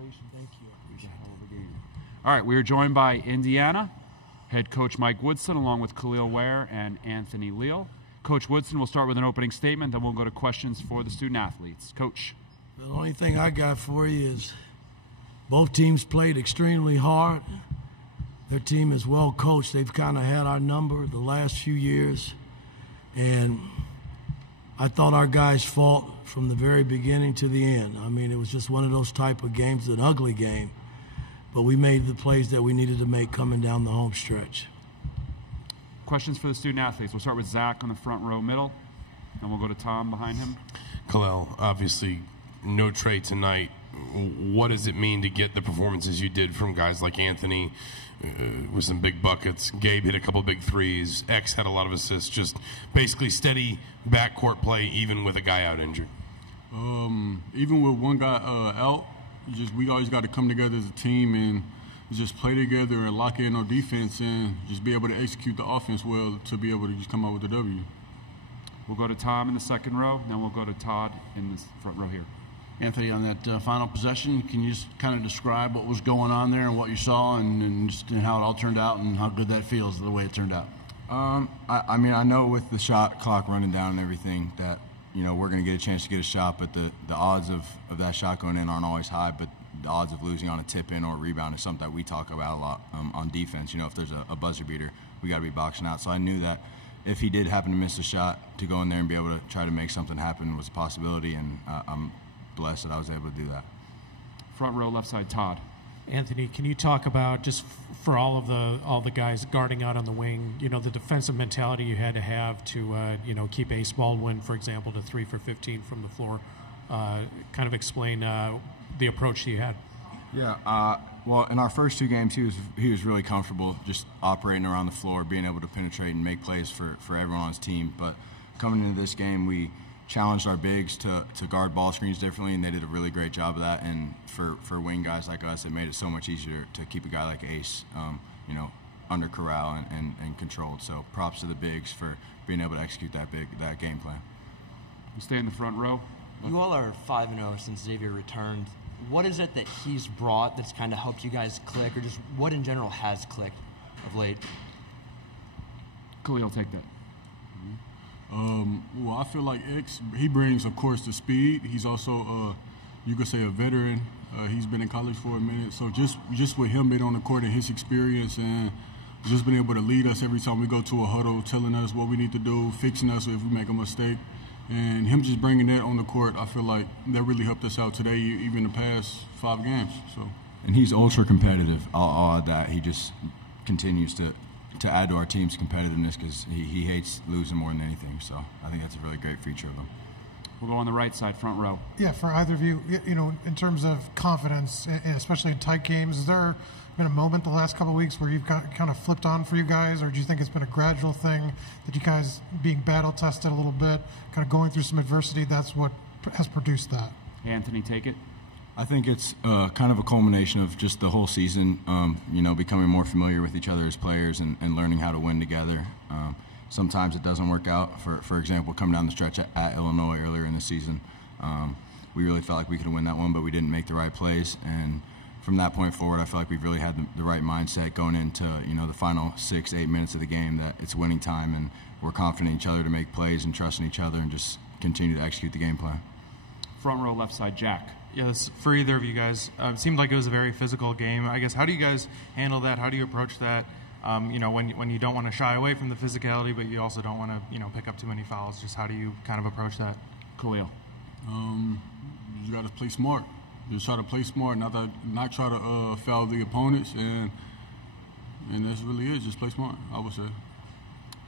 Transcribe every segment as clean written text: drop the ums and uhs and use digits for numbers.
Congratulations. Thank you. Appreciate it. All right, we are joined by Indiana head coach Mike Woodson, along with Ware and Anthony Leal. Coach Woodson will start with an opening statement, then we'll go to questions for the student athletes. Coach. The only thing I got for you is both teams played extremely hard. Their team is well coached. They've kind of had our number the last few years. And I thought our guys fought from the very beginning to the end. I mean, it was just one of those type of games, an ugly game. But we made the plays that we needed to make coming down the home stretch. Questions for the student athletes. We'll start with Zach on the front row middle, and we'll go to Tom behind him. Khalil, obviously no Trey tonight. What does it mean to get the performances you did from guys like Anthony with some big buckets? Gabe hit a couple big threes. X had a lot of assists. Just basically steady backcourt play, even with a guy out injured. Even with one guy out, we always got to come together as a team and just play together and lock in on defense and just be able to execute the offense well to be able to just come out with the W. We'll go to Tom in the second row, then we'll go to Todd in the front row here. Anthony, on that final possession, can you just kind of describe what was going on there and what you saw and how it all turned out and how good that feels the way it turned out? I mean, I know with the shot clock running down and everything that, you know, we're going to get a chance to get a shot, but the odds of that shot going in aren't always high, but the odds of losing on a tip-in or a rebound is something that we talk about a lot on defense. You know, if there's a buzzer beater, we got to be boxing out. So I knew that if he did happen to miss a shot, to go in there and be able to try to make something happen was a possibility, and I'm blessed that I was able to do that. Front row, left side, Todd. Anthony, can you talk about, just for all the guys guarding out on the wing, you know, the defensive mentality you had to have to, you know, keep Ace Baldwin, for example, to 3 for 15 from the floor? Kind of explain the approach you had. Yeah, well, in our first two games, he was really comfortable just operating around the floor, being able to penetrate and make plays for everyone on his team. But coming into this game, we challenged our bigs to guard ball screens differently, and they did a really great job of that. And for wing guys like us, it made it so much easier to keep a guy like Ace, you know, under corral and controlled. So props to the bigs for being able to execute that game plan. You stay in the front row. You all are 5-0 since Xavier returned. What is it that he's brought that's kind of helped you guys click, or just what in general has clicked of late? Khalil, take that. Well, I feel like X, he brings, of course, the speed. He's also, you could say, a veteran. He's been in college for a minute. So just with him being on the court and his experience and just being able to lead us every time we go to a huddle, telling us what we need to do, fixing us if we make a mistake, and him just bringing that on the court, I feel like that really helped us out today, even the past 5 games. So. And he's ultra competitive. I'll add that. He just continues to add to our team's competitiveness because he hates losing more than anything. So I think that's a really great feature of him. We'll go on the right side, front row. Yeah, for either of you, you know, in terms of confidence, especially in tight games, has there been a moment the last couple of weeks where you've kind of flipped on for you guys, or do you think it's been a gradual thing that you guys being battle tested a little bit, kind of going through some adversity, that's what has produced that? Anthony, take it. I think it's kind of a culmination of just the whole season, you know, becoming more familiar with each other as players and learning how to win together. Sometimes it doesn't work out. For example, coming down the stretch at Illinois earlier in the season, we really felt like we could win that one, but we didn't make the right plays. And from that point forward, I feel like we've really had the right mindset going into, you know, the final 6-8 minutes of the game, that it's winning time and we're confident in each other to make plays and trusting each other and just continue to execute the game plan. Front row, left side, Jack. Yes, for either of you guys, it seemed like it was a very physical game. I guess, how do you guys handle that? How do you approach that? You know, when you don't want to shy away from the physicality, but you also don't want to, you know, pick up too many fouls. Just how do you kind of approach that? Khalil. You got to play smart. Just try to play smart, not try to foul the opponents, and that's really it. Just play smart, I would say.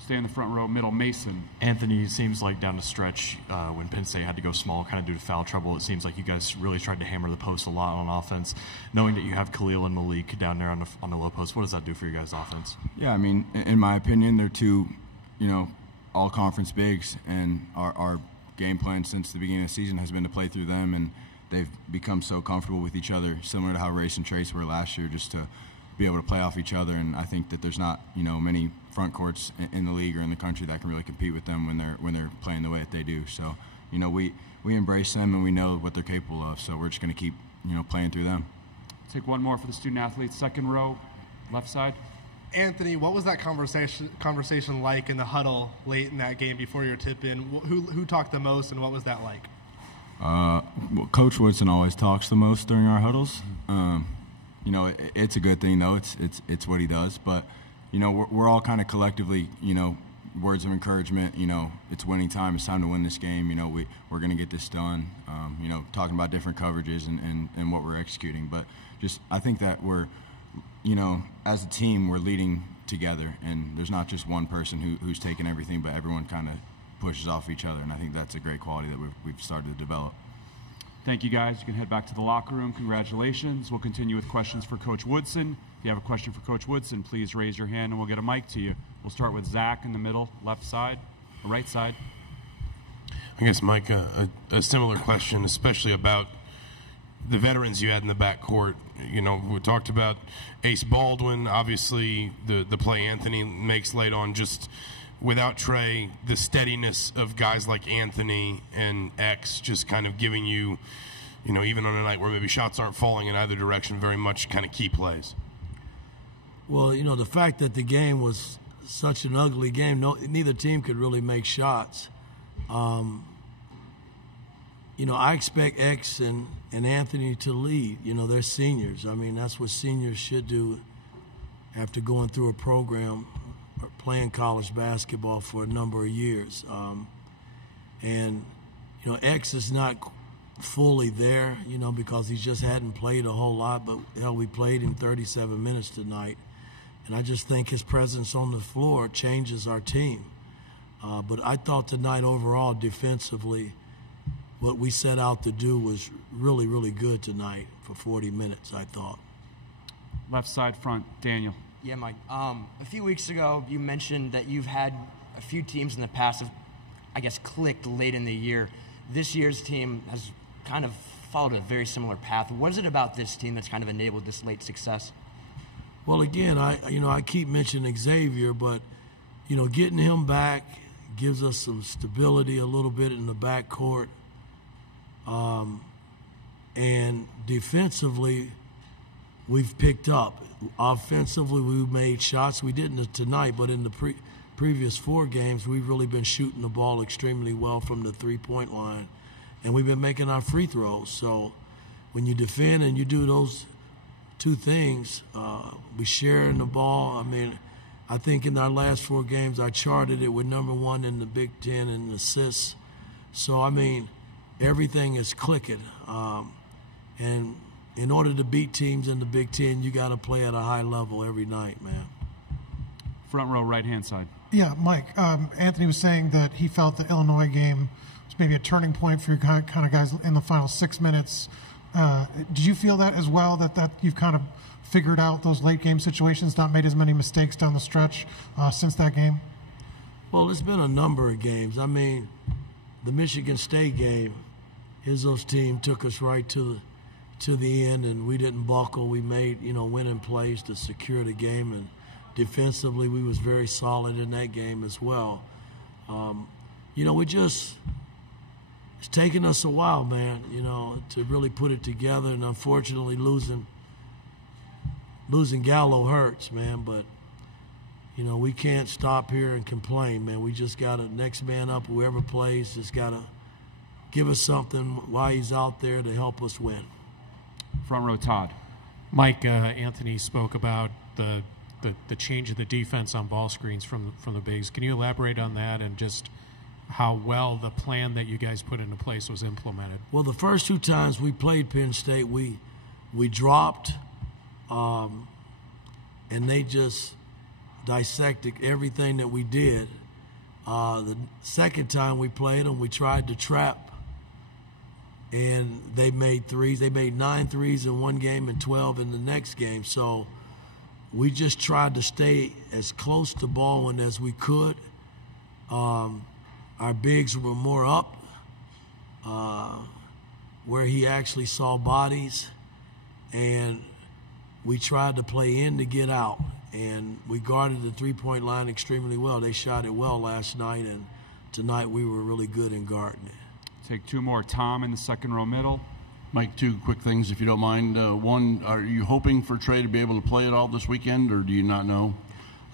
Stay in the front row, middle, Mason. Anthony, seems like down the stretch when Penn State had to go small kind of due to foul trouble, it seems like you guys really tried to hammer the post a lot on offense. Knowing that you have Khalil and Malik down there on the low post, what does that do for you guys' offense? Yeah, I mean, in my opinion, they're two, you know, all-conference bigs, and our game plan since the beginning of the season has been to play through them, and they've become so comfortable with each other, similar to how Race and Trace were last year, just to be able to play off each other. And I think that there's not, you know, many front courts in the league or in the country that can really compete with them when they're playing the way that they do. So, you know, we embrace them and we know what they're capable of. So we're just going to keep, you know, playing through them. Take one more for the student athletes. Second row, left side. Anthony, what was that conversation like in the huddle late in that game before your tip-in? Who talked the most, and what was that like? Well, Coach Woodson always talks the most during our huddles. You know, it's a good thing though. It's what he does. But you know, we're all kind of collectively, you know, words of encouragement. You know, it's winning time. It's time to win this game. You know, we're going to get this done. You know, talking about different coverages and what we're executing. But just I think that we're, you know, as a team, we're leading together, and there's not just one person who's taking everything, but everyone kind of pushes off each other, and I think that's a great quality that we've started to develop. Thank you, guys. You can head back to the locker room. Congratulations. We'll continue with questions for Coach Woodson. If you have a question for Coach Woodson, please raise your hand, and we'll get a mic to you. We'll start with Zach in the middle, left side, or right side. I guess, Mike, a similar question, especially about the veterans you had in the backcourt. You know, we talked about Ace Baldwin, obviously the play Anthony makes late on. Just without Trey, the steadiness of guys like Anthony and X just kind of giving you, you know, even on a night where maybe shots aren't falling in either direction, very much kind of key plays. Well, you know, the fact that the game was such an ugly game, neither team could really make shots. You know, I expect X and Anthony to lead. You know, they're seniors. I mean, that's what seniors should do after going through a program or playing college basketball for a number of years. And, you know, X is not fully there, you know, because he just hadn't played a whole lot, but, hell, we played him 37 minutes tonight. And I just think his presence on the floor changes our team. But I thought tonight overall defensively, what we set out to do was really, really good tonight for 40 minutes, I thought. Left side front, Daniel. Yeah, Mike. A few weeks ago, you mentioned that you've had a few teams in the past have, I guess, clicked late in the year. This year's team has kind of followed a very similar path. What is it about this team that's kind of enabled this late success? Well, again, I keep mentioning Xavier, but, you know, getting him back gives us some stability a little bit in the backcourt. And defensively, we've picked up. Offensively, we've made shots. We didn't tonight, but in the previous 4 games, we've really been shooting the ball extremely well from the three-point line. And we've been making our free throws. So when you defend and you do those 2 things, we sharing the ball. I mean, I think in our last 4 games, I charted it with #1 in the Big Ten in assists. So, I mean, everything is clicking. And in order to beat teams in the Big Ten, you got to play at a high level every night, man. Front row, right-hand side. Yeah, Mike, Anthony was saying that he felt the Illinois game was maybe a turning point for your kind of guys in the final 6 minutes. Did you feel that as well, that you've kind of figured out those late-game situations, not made as many mistakes down the stretch since that game? Well, it's been a number of games. I mean, the Michigan State game, Izzo's team took us right to the end, and we didn't buckle. We made, you know, winning plays to secure the game, and defensively we was very solid in that game as well. You know, it's taken us a while, man, you know, to really put it together, and unfortunately losing Gallo hurts, man, but, you know, we can't stop here and complain, man. We just got to, next man up, whoever plays, just got to give us something while he's out there to help us win. Front row, Todd. Mike, Anthony spoke about the change of the defense on ball screens from the bigs. Can you elaborate on that and just how well the plan that you guys put into place was implemented? Well, the first 2 times we played Penn State, we dropped, and they just dissected everything that we did. The second time we played them, we tried to trap, and they made threes. They made 9 threes in one game and 12 in the next game. So we just tried to stay as close to Baldwin as we could. Our bigs were more up, where he actually saw bodies, and we tried to play in to get out. And we guarded the three-point line extremely well. They shot it well last night, and tonight we were really good in guarding it. Take 2 more. Tom in the second row middle. Mike, two quick things, if you don't mind. One, are you hoping for Trey to be able to play at all this weekend, or do you not know?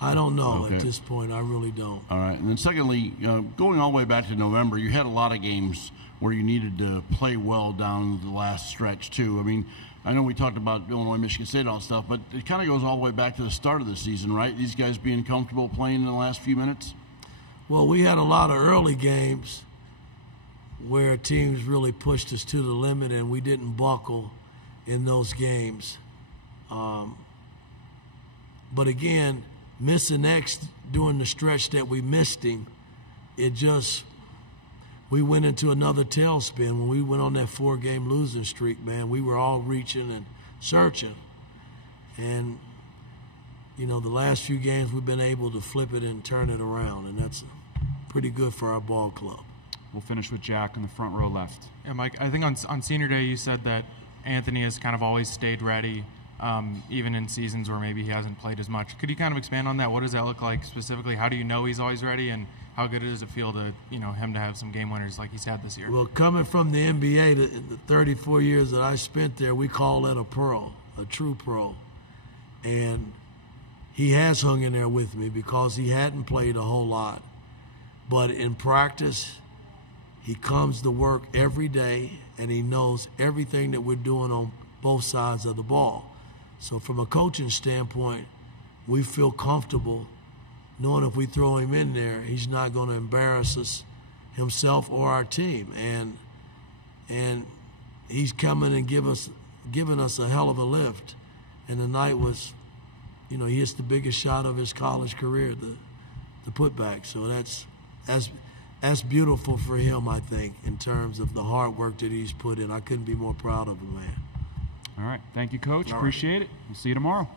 I don't know Okay. at this point. I really don't. All right. And then secondly, going all the way back to November, you had a lot of games where you needed to play well down the last stretch, too. I mean, I know we talked about Illinois, Michigan State, all that stuff, but it kind of goes all the way back to the start of the season, right? These guys being comfortable playing in the last few minutes? Well, we had a lot of early games where teams really pushed us to the limit, and we didn't buckle in those games. But again, missing X during the stretch that we missed him, we went into another tailspin. When we went on that 4-game losing streak, man, we were all reaching and searching. And, the last few games we've been able to flip it and turn it around, and that's pretty good for our ball club. We'll finish with Jack in the front row left. Yeah, Mike, I think on senior day you said that Anthony has kind of always stayed ready, even in seasons where maybe he hasn't played as much. Could you kind of expand on that? What does that look like specifically? How do you know he's always ready, and how good does it feel to him to have some game winners like he's had this year? Well, coming from the NBA, the 34 years that I spent there, we call that a pro, a true pro. And he has hung in there with me because he hadn't played a whole lot. But in practice, he comes to work every day, and he knows everything that we're doing on both sides of the ball. So from a coaching standpoint, we feel comfortable knowing if we throw him in there, he's not going to embarrass us, himself or our team. And he's coming and giving us a hell of a lift. And the night was, he hits the biggest shot of his college career, the putback. So that's beautiful for him, I think, in terms of the hard work that he's put in. I couldn't be more proud of him, man. All right. Thank you, Coach. Appreciate it. We'll see you tomorrow.